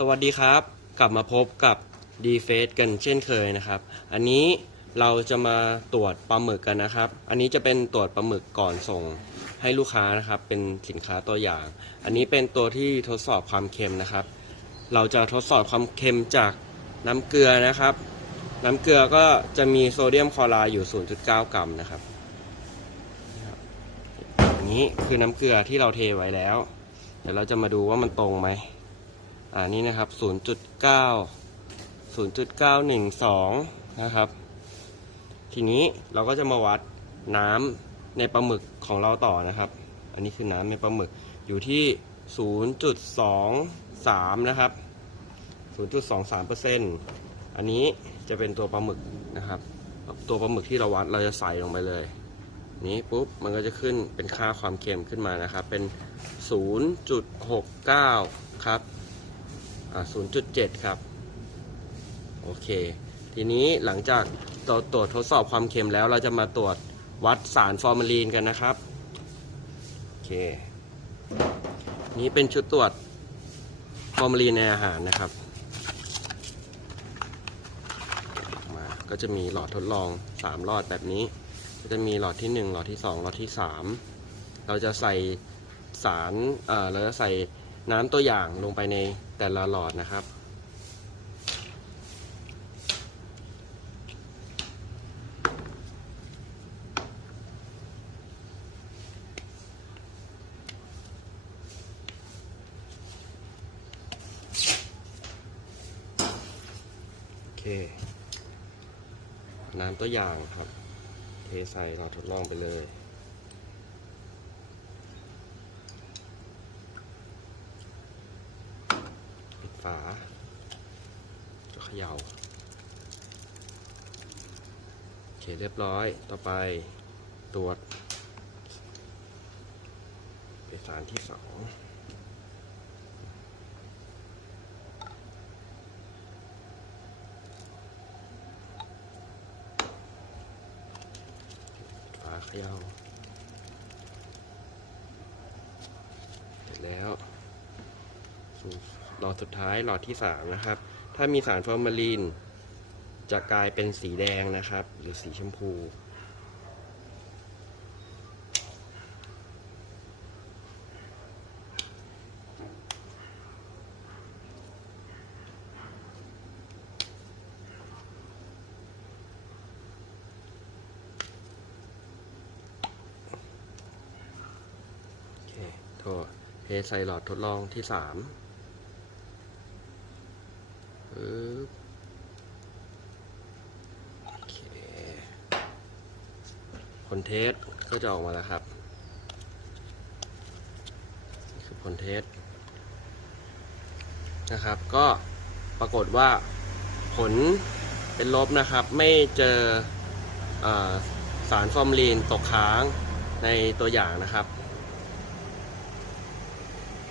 สวัสดีครับ กลับมาพบกับ d f a c e กันเช่นเคยนะครับ อันนี้เราจะมาตรวจปลาหมึกกันนะครับ อันนี้จะเป็นตรวจปลาหมึกก่อนส่งให้ลูกค้านะครับ เป็นสินค้าตัวอย่าง อันนี้เป็นตัวที่ทดสอบความเค็มนะครับ เราจะทดสอบความเค็มจากน้ำเกลือนะครับ น้ำเกลือก็จะมีโซเดียมคลอไรด์อยู่ 0.9 กรัมนะครับอันนี้คือน้ำเกลือที่เราเทไว้แล้ว เดี๋ยวเราจะมาดูว่ามันตรงไหม อ่านี่นะครับ 0.9 0.912 นะครับ ทีนี้เราก็จะมาวัดน้ำในปลาหมึกของเราต่อนะครับ อันนี้คือน้ำในปลาหมึกอยู่ที่ 0.23 นะครับ 0.23เปอร์เซ็นต์อันนี้จะเป็นตัวปลาหมึกนะครับ ตัวปลาหมึกที่เราวัดเราจะใส่ลงไปเลยนี้ปุ๊บมันก็จะขึ้นเป็นค่าความเค็มขึ้นมานะครับ เป็น 0.69 ครับ 0.7ครับ โอเค ทีนี้หลังจากตรวจตรวจทดสอบความเค็มแล้วเราจะมาตรวจวัดสารฟอร์มาลีนกันนะครับ โอเค นี้เป็นชุดตรวจฟอร์มาลีนในอาหารนะครับ มา ก็จะมีหลอดทดลอง 3 หลอดแบบนี้ ก็จะมีหลอดที่ 1 หลอดที่ 2 หลอดที่ 3 เราจะใส่สาร เอ่อ เราจะใส่ น้ำตัวอย่างลงไปในแต่ละหลอดนะครับ โอเค น้ำตัวอย่างครับ เทใส่หลอดทดลองไปเลย ปิด ฝาก็เขย่าโอเคเรียบร้อยต่อไปตรวจเอกสารที่สองฝาเขย่าเสร็จแล้วสู่ หลอดสุดท้ายหลอดที่สามนะครับ ถ้ามีสารฟอร์มาลีน จะกลายเป็นสีแดงนะครับ หรือสีชมพู โอเคโทษเทใส่หลอดทดลองที่สาม ปึ๊บโอเคผลเทสก็จะออกมาแล้วครับนี่คือผลเทสนะครับ ก็ปรากฏว่าผลเป็นลบนะครับ ไม่เจอเออสารฟอร์มลีนตกค้างในตัวอย่างนะครับ